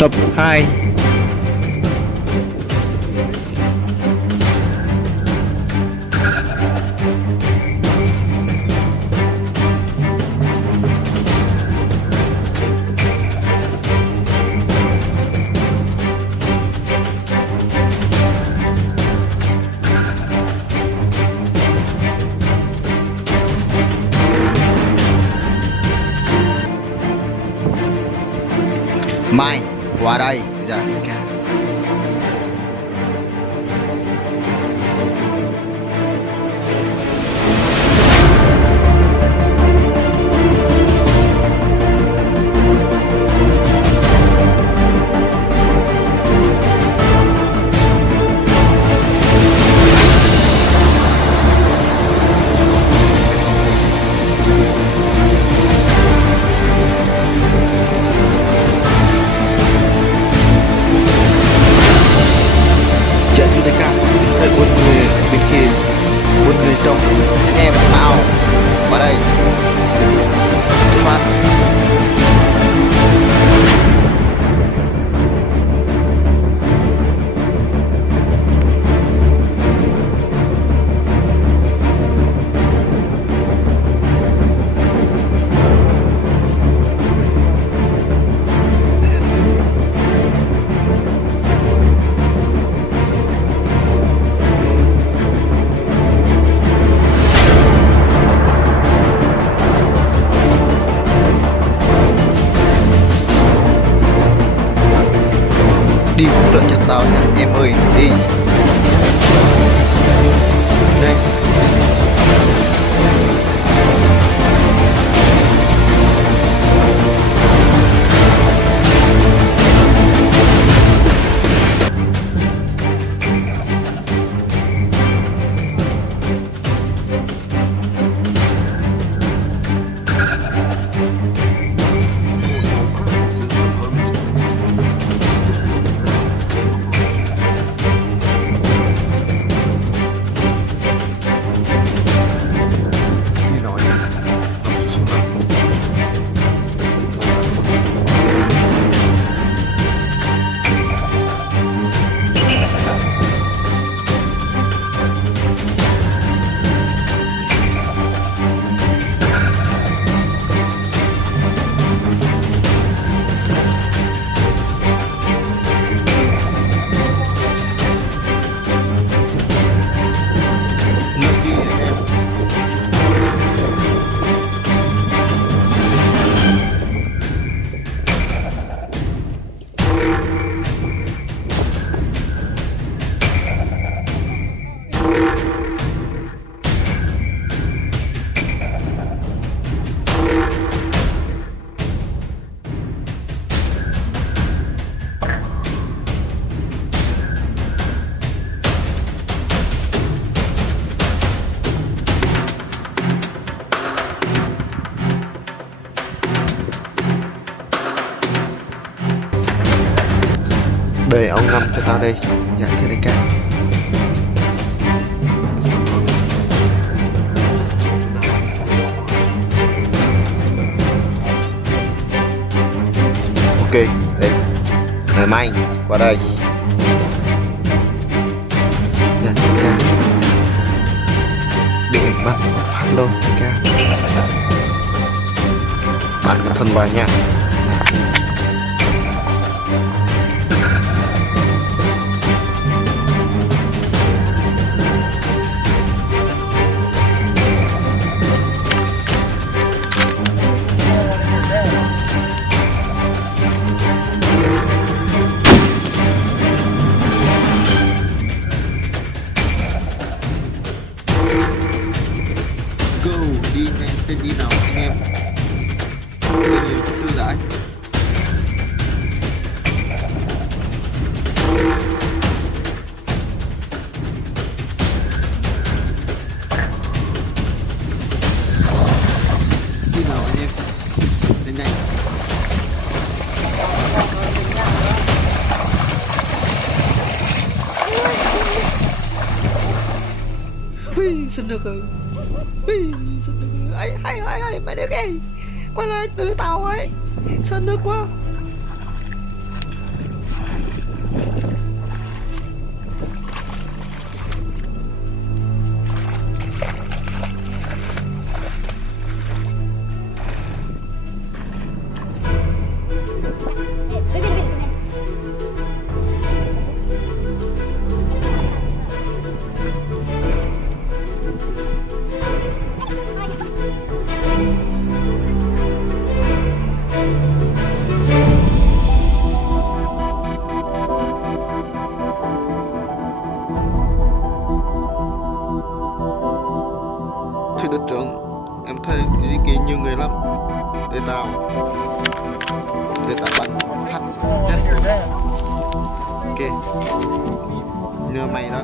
Tập 2. Mai qua đây giờ đi ca. Đi cũng được cho tao nha em ơi, đi đây. Để ông ngâm cho tao đây. Dạ thưa đại ca. Ok, đây. Mời Mai qua đây. Dạ thưa đại ca. Để bắt phát luôn đại ca. Bạn có thân vào nha. Đi nhanh tên đi nào anh em. Đi nhiều chút đưa lại. Đi nào anh em. Nhanh nhanh. Ui, xin được rồi. Ai mày được ơi, quay lại đưa tao ấy, sao nước quá. để ta bắn phát nhất. Ok, nhờ mày đó.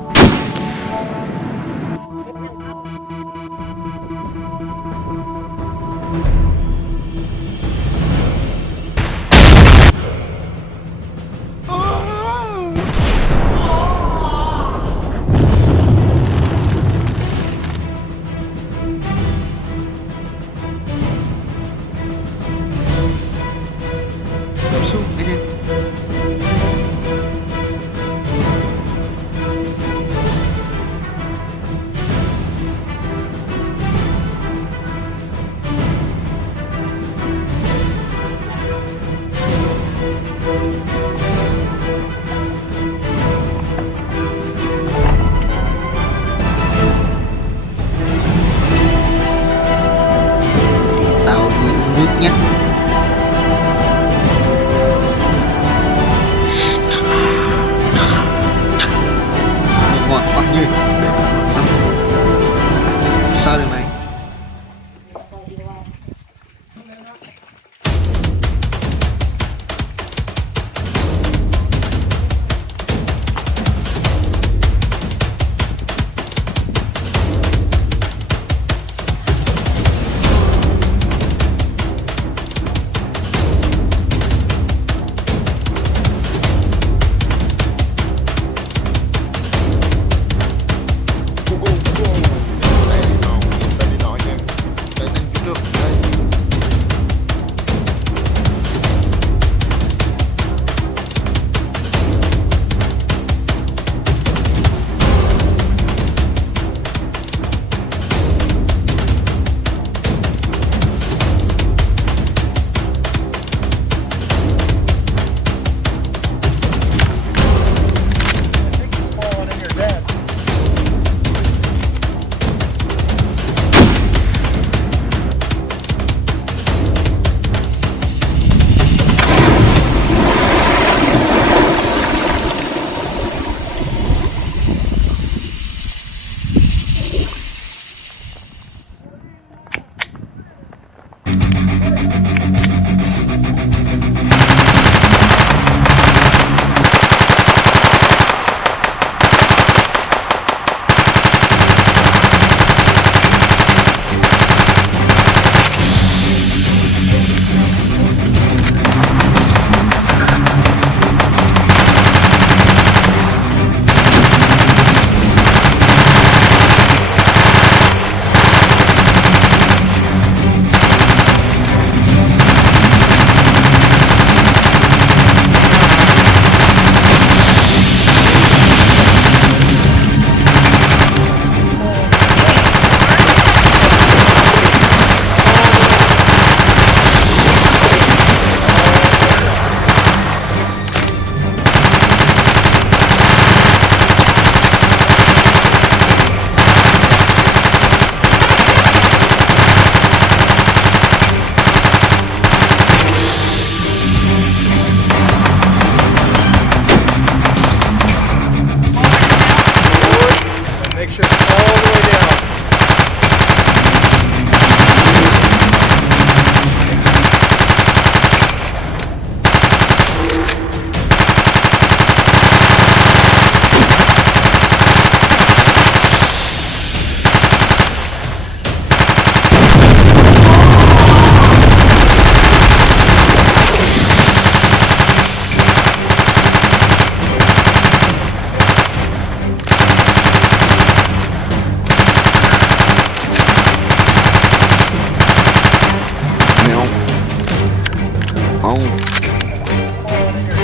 Nhé. Ngọt quá như sao đây này.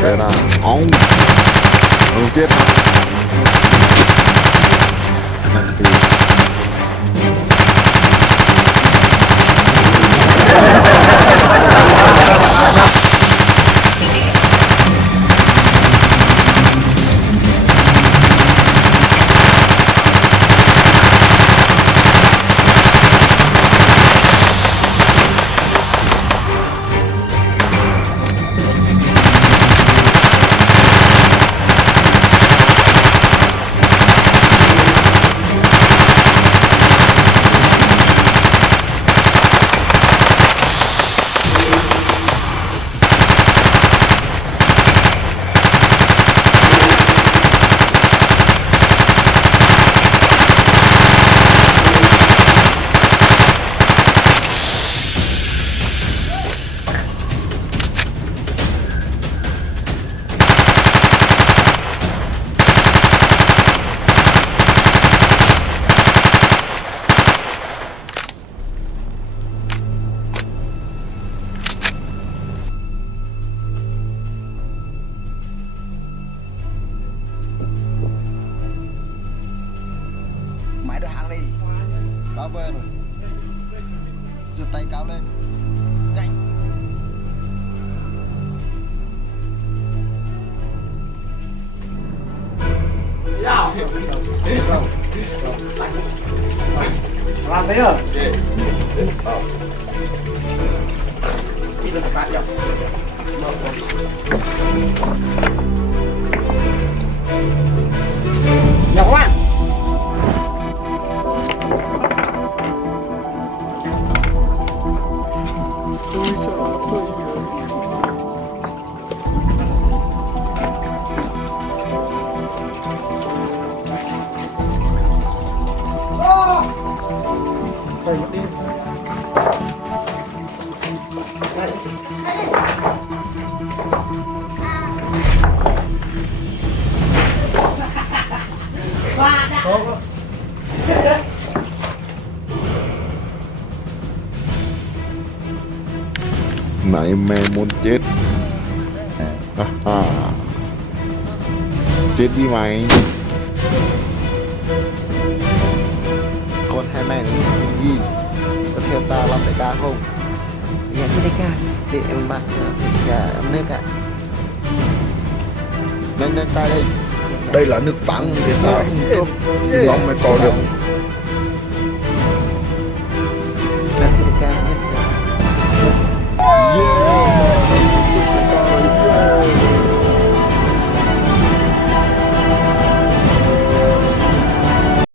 Thế là ông chết thì cao lên. Nhanh. Làm thế à? Đi được cắt nhỉ? Nhỏ quá. Tôi sợ lắm Đây mất đi. nãy mẹ muốn chết. Chết đi mày. Con hai mẹ nó gì có theo ta làm đại ca không? Dạ thưa đại ca, để em bắt đại ca nước ạ. Nên ta đây. Đây là nước vắng Việt Nam. Lòng mới có được. Dạ thưa đại ca, nhất là Yeah.